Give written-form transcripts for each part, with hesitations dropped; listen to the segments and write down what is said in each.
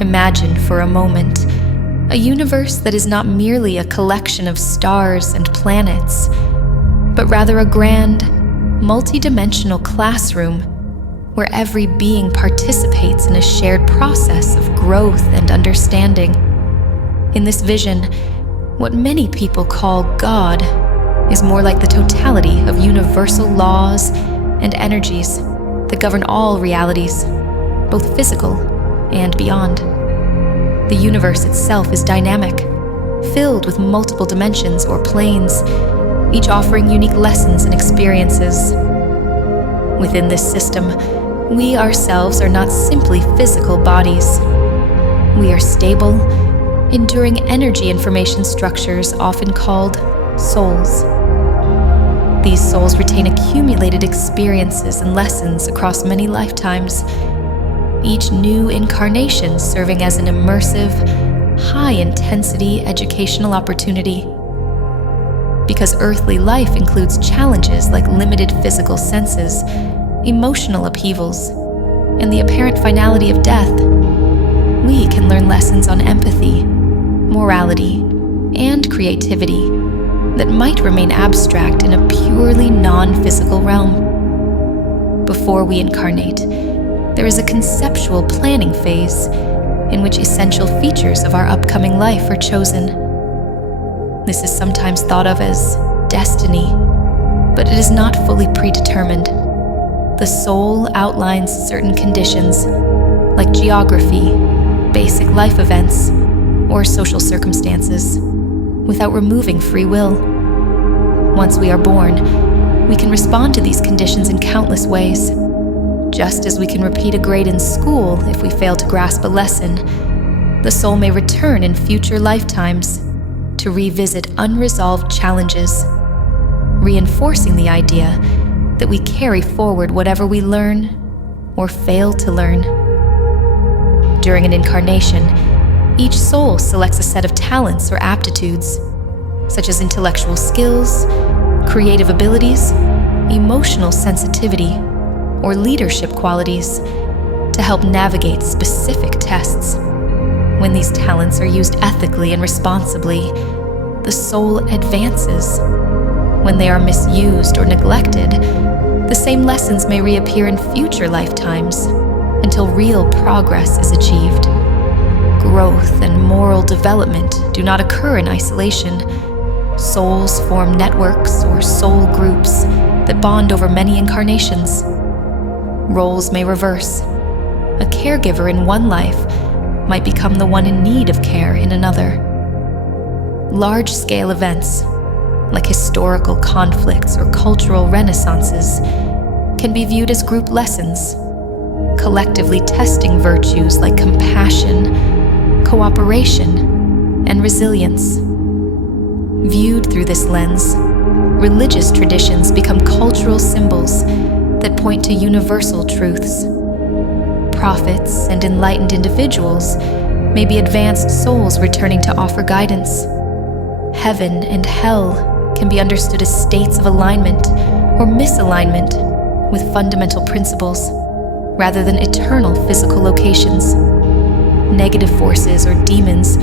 Imagine for a moment a universe that is not merely a collection of stars and planets, but rather a grand, multidimensional classroom where every being participates in a shared process of growth and understanding. In this vision, what many people call God is more like the totality of universal laws and energies that govern all realities, both physical and beyond. The universe itself is dynamic, filled with multiple dimensions or planes, each offering unique lessons and experiences. Within this system, we ourselves are not simply physical bodies. We are stable, enduring energy information structures often called souls. These souls retain accumulated experiences and lessons across many lifetimes, each new incarnation serving as an immersive, high-intensity educational opportunity. Because earthly life includes challenges like limited physical senses, emotional upheavals, and the apparent finality of death, we can learn lessons on empathy, morality, and creativity that might remain abstract in a purely non-physical realm. Before we incarnate, there is a conceptual planning phase in which essential features of our upcoming life are chosen. This is sometimes thought of as destiny, but it is not fully predetermined. The soul outlines certain conditions, like geography, basic life events, or social circumstances, without removing free will. Once we are born, we can respond to these conditions in countless ways. Just as we can repeat a grade in school if we fail to grasp a lesson, the soul may return in future lifetimes to revisit unresolved challenges, reinforcing the idea that we carry forward whatever we learn or fail to learn. During an incarnation, each soul selects a set of talents or aptitudes, such as intellectual skills, creative abilities, emotional sensitivity, or leadership qualities to help navigate specific tests. When these talents are used ethically and responsibly, the soul advances. When they are misused or neglected, the same lessons may reappear in future lifetimes until real progress is achieved. Growth and moral development do not occur in isolation. Souls form networks or soul groups that bond over many incarnations. Roles may reverse. A caregiver in one life might become the one in need of care in another. Large-scale events, like historical conflicts or cultural renaissances, can be viewed as group lessons, collectively testing virtues like compassion, cooperation, and resilience. Viewed through this lens, religious traditions become cultural symbols that point to universal truths. Prophets and enlightened individuals may be advanced souls returning to offer guidance. Heaven and hell can be understood as states of alignment or misalignment with fundamental principles, rather than eternal physical locations. Negative forces or demons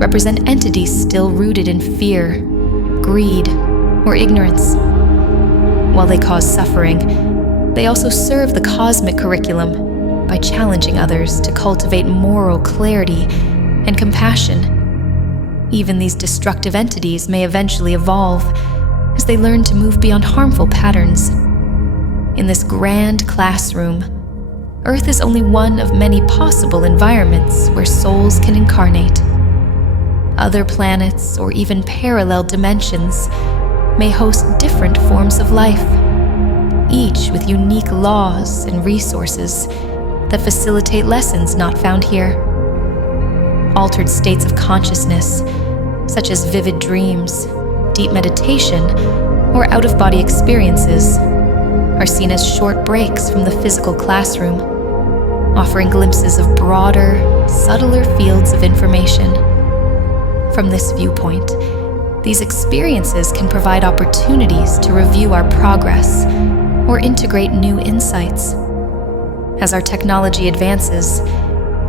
represent entities still rooted in fear, greed, or ignorance. While they cause suffering, they also serve the cosmic curriculum by challenging others to cultivate moral clarity and compassion. Even these destructive entities may eventually evolve as they learn to move beyond harmful patterns. In this grand classroom, Earth is only one of many possible environments where souls can incarnate. Other planets or even parallel dimensions may host different forms of life, each with unique laws and resources that facilitate lessons not found here. Altered states of consciousness, such as vivid dreams, deep meditation, or out-of-body experiences, are seen as short breaks from the physical classroom, offering glimpses of broader, subtler fields of information. From this viewpoint, these experiences can provide opportunities to review our progress or integrate new insights. As our technology advances,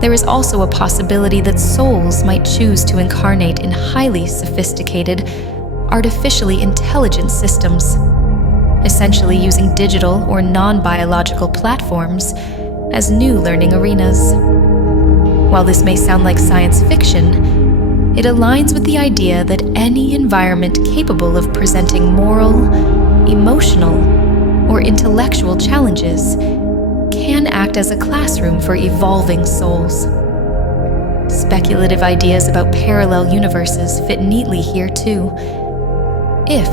there is also a possibility that souls might choose to incarnate in highly sophisticated, artificially intelligent systems, essentially using digital or non-biological platforms as new learning arenas. While this may sound like science fiction, it aligns with the idea that any environment capable of presenting moral, emotional, or intellectual challenges can act as a classroom for evolving souls. Speculative ideas about parallel universes fit neatly here too. If,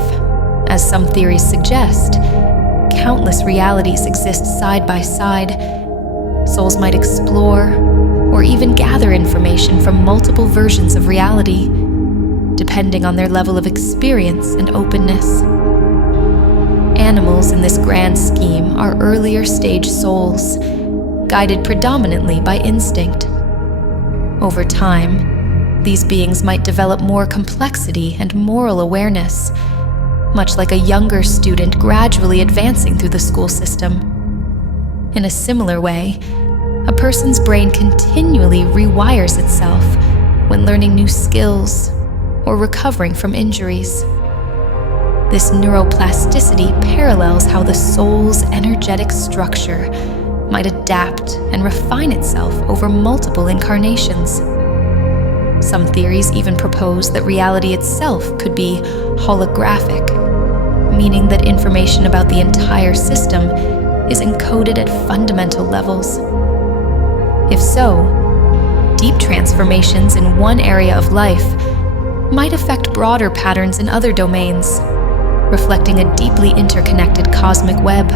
as some theories suggest, countless realities exist side by side, souls might explore or even gather information from multiple versions of reality, depending on their level of experience and openness. Animals in this grand scheme are earlier stage souls, guided predominantly by instinct. Over time, these beings might develop more complexity and moral awareness, much like a younger student gradually advancing through the school system. In a similar way, a person's brain continually rewires itself when learning new skills or recovering from injuries. This neuroplasticity parallels how the soul's energetic structure might adapt and refine itself over multiple incarnations. Some theories even propose that reality itself could be holographic, meaning that information about the entire system is encoded at fundamental levels. If so, deep transformations in one area of life might affect broader patterns in other domains, reflecting a deeply interconnected cosmic web.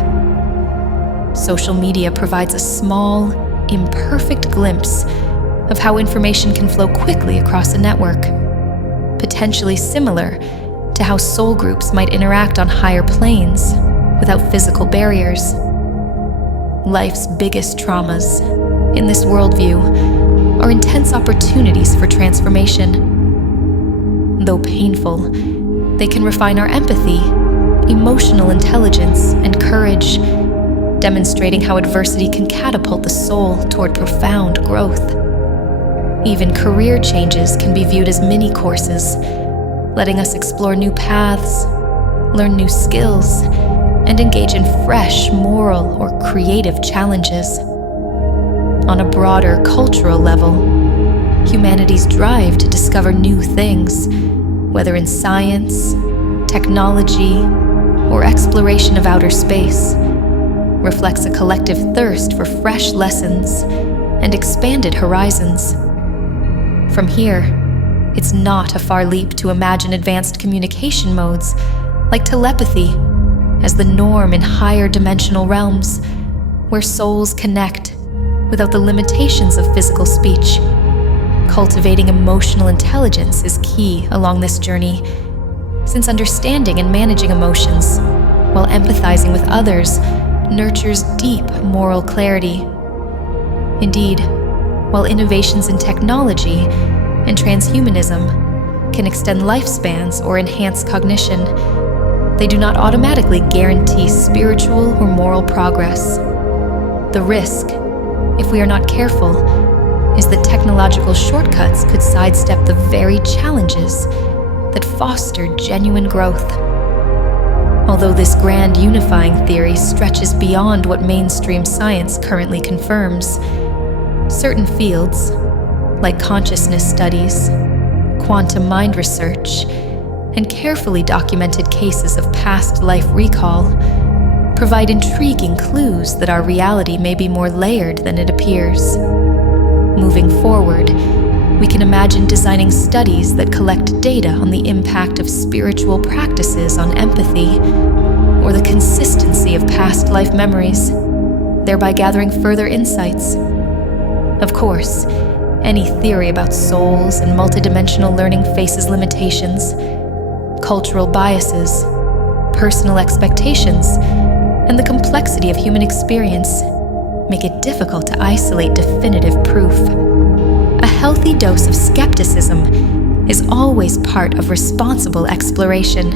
Social media provides a small, imperfect glimpse of how information can flow quickly across a network, potentially similar to how soul groups might interact on higher planes without physical barriers. Life's biggest traumas, in this worldview, are intense opportunities for transformation. Though painful, they can refine our empathy, emotional intelligence, and courage, demonstrating how adversity can catapult the soul toward profound growth. Even career changes can be viewed as mini courses, letting us explore new paths, learn new skills, and engage in fresh moral or creative challenges. On a broader cultural level, humanity's drive to discover new things, whether in science, technology, or exploration of outer space, reflects a collective thirst for fresh lessons and expanded horizons. From here, it's not a far leap to imagine advanced communication modes like telepathy as the norm in higher dimensional realms, where souls connect without the limitations of physical speech. Cultivating emotional intelligence is key along this journey, since understanding and managing emotions while empathizing with others nurtures deep moral clarity. Indeed, while innovations in technology and transhumanism can extend lifespans or enhance cognition, they do not automatically guarantee spiritual or moral progress. The risk, if we are not careful, is that technological shortcuts could sidestep the very challenges that foster genuine growth. Although this grand unifying theory stretches beyond what mainstream science currently confirms, certain fields, like consciousness studies, quantum mind research, and carefully documented cases of past life recall, provide intriguing clues that our reality may be more layered than it appears. Moving forward, we can imagine designing studies that collect data on the impact of spiritual practices on empathy or the consistency of past life memories, thereby gathering further insights. Of course, any theory about souls and multidimensional learning faces limitations. Cultural biases, personal expectations, and the complexity of human experience make it difficult to isolate definitive proof. A healthy dose of skepticism is always part of responsible exploration.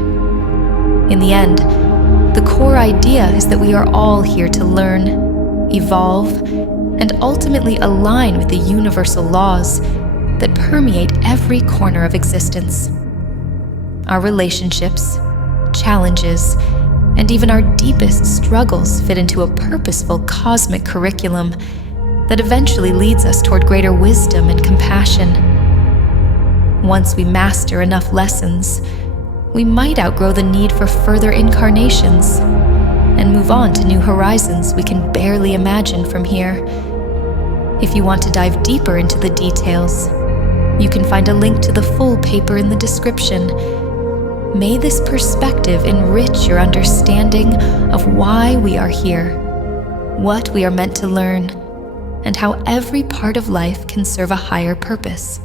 In the end, the core idea is that we are all here to learn, evolve, and ultimately align with the universal laws that permeate every corner of existence. Our relationships, challenges, and even our deepest struggles fit into a purposeful cosmic curriculum that eventually leads us toward greater wisdom and compassion. Once we master enough lessons, we might outgrow the need for further incarnations and move on to new horizons we can barely imagine from here. If you want to dive deeper into the details, you can find a link to the full paper in the description. May this perspective enrich your understanding of why we are here, what we are meant to learn, and how every part of life can serve a higher purpose.